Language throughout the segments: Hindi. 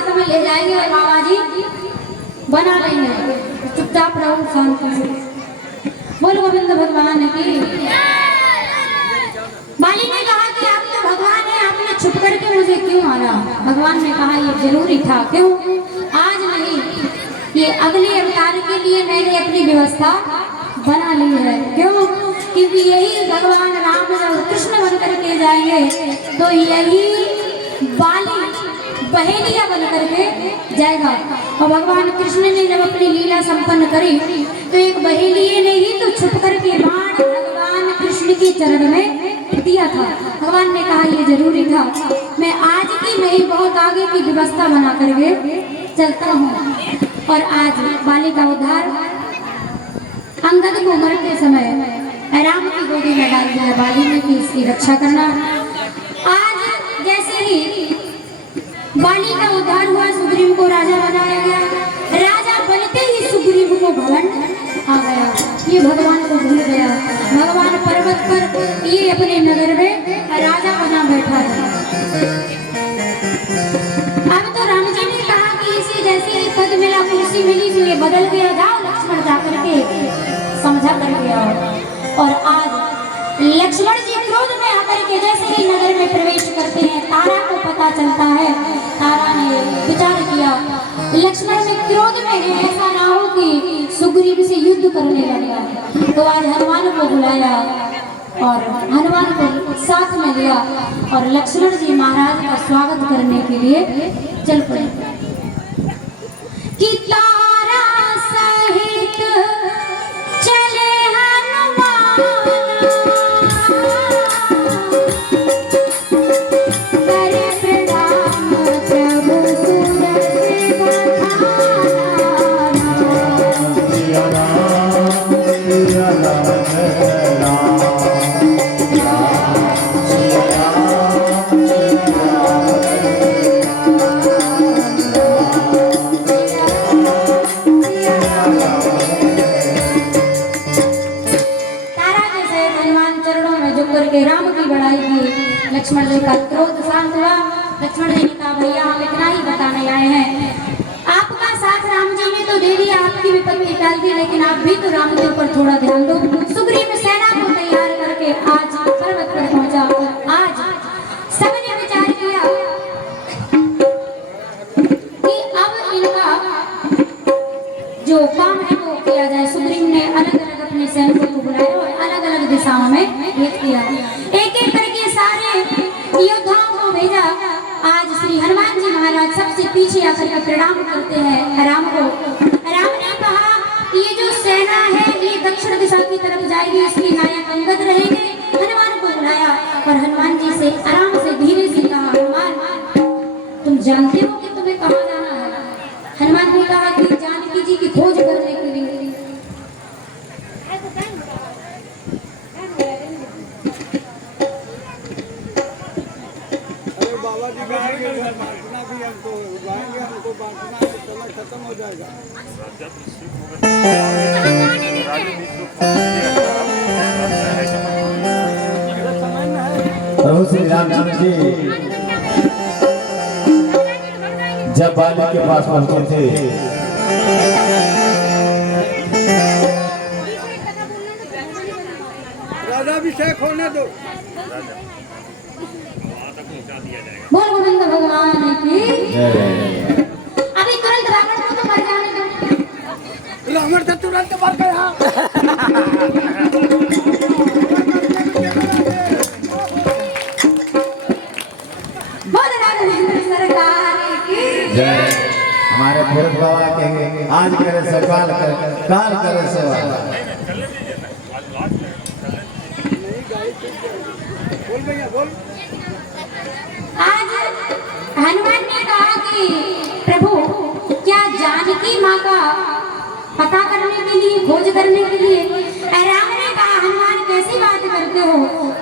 साथ में ले जाएंगे और बाबा जी बना लेंगे। चुपचाप रहो, शांति से। बोल गोविंद भगवान की। बाली ने कहा कि आप तो भगवान हैं, आपने छुप करके मुझे क्यों मारा? भगवान ने कहा ये जरूरी था। क्यों? आज नहीं, ये अगले अवतार के लिए मैंने अपनी व्यवस्था बना ली है। क्यों? क्योंकि यही भगवान राम जब कृष्ण बन करके जाएंगे तो यही बाली बहेलिया बन करके जाएगा। और भगवान कृष्ण ने जब अपनी लीला संपन्न करी तो एक बहेलिये ने ही तो छुप करके बाण भगवान कृष्ण के चरण में दिया था। भगवान ने कहा ये जरूरी था, मैं आज की नहीं बहुत आगे की व्यवस्था बना करके चलता हूँ। और आज बाली का उद्धार अंगद को मरते समय राम की गोदी में डाल दिया बाली ने कि इसकी रक्षा करना। आज जैसे ही बाली का उद्धार हुआ, सुग्रीव को राजा बनाया गया। राजा बनते ही सुग्रीव को घमंड आ गया, ये भगवान को भूल गया। भगवान पर्वत पर ये अपने नगर में राजा बना बैठा है। अब तो राम जी ने कहा कि इसे जैसे पद मिला, कुर्सी मिली तो ये बदल गया, जाओ लक्ष्मण जा करके समझा कर गया। और आज लक्ष्मण जी क्रोध में आकर के जैसे ही नगर में प्रवेश करते हैं, तारा को पता चलता है। तारा ने विचार किया लक्ष्मण में क्रोध में है, ऐसा ना हो कि सुग्रीव से युद्ध करने लगा। तो आज हनुमान को बुलाया और हनुमान को साथ में लिया और लक्ष्मण जी महाराज का स्वागत करने के लिए चल पड़े। कि तारा सहित चले लक्ष्मण जी का क्रोध शांत हुआ। लक्ष्मण जी ने कहा भैया हम इतना ही बताने आए हैं, आपका साथ राम जी ने तो दे दिया, आपकी विपत्ति टाल दी, लेकिन आप भी तो राम जी पर थोड़ा ध्यान दो। सुग्रीव सेना को तैयार करके आज पर्वत पर पहुंचा। आज सबने विचार किया कि अब इनका जो काम है वो किया जाए। सुग्रीव ने अलग अलग अपने सैनिकों को बुलाया और अलग अलग दिशाओं में भेज दिया। एक एक करके सारे योद्धाओं को भेजा। आज श्री हनुमान जी महाराज सबसे पीछे आकर के प्रणाम करते हैं राम को। राम ने कहा ये जो सेना है ये दक्षिण दिशा की तरफ जाएगी, इसकी नायक अंगद रहेंगे। हनुमान को बुलाया और हनुमान जी से आराम से धीरे से कहा हनुमान तुम जानते हो कि तुम्हें कहाँ जाना है? हनुमान ने कहा कि जानकी जी की खोज करने के लिए। हमको बांटना है, समय खत्म हो जाएगा। प्रभु श्री रामचंद्र जी जब बाली के पास पहुंचे थे राजाभिषेक होने दो। बोल गोविंद भगवान की। अभी तुरंत रावण को तो मर जाने दो। रावण तो तुरंत मर गया। बोल राघवेंद्र सरकार की जय। हमारे भरत बाबा के आज करे से काल करे सेवा। बोल भैया बोल। आज हनुमान ने कहा कि प्रभु क्या जानकी माँ का पता करने के लिए, खोज करने के लिए? राम ने कहा हनुमान कैसी बात करते हो,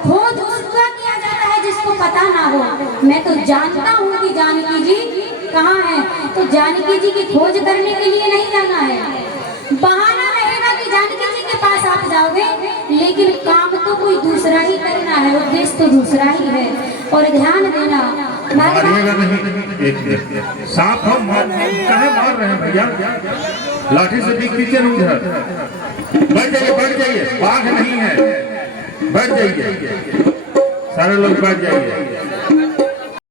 खोज उसका किया जाता है जिसको पता ना हो। मैं तो जानता हूँ कि जानकी जी कहाँ है, तो जानकी जी की खोज करने के लिए नहीं जाना है। बहाना रहेगा कि जानकी जी के पास आप जाओगे, लेकिन काम तो कोई दूसरा ही करना है, उद्देश्य तो दूसरा ही है। और ध्यान देना मारिएगा नहीं। एक सांप हम कहे मार रहे हैं भैया, लाठी से भी खींचे नहीं उधर। बैठ जाइए, बाघ नहीं है, बैठ जाइए, सारे लोग बैठ जाइए।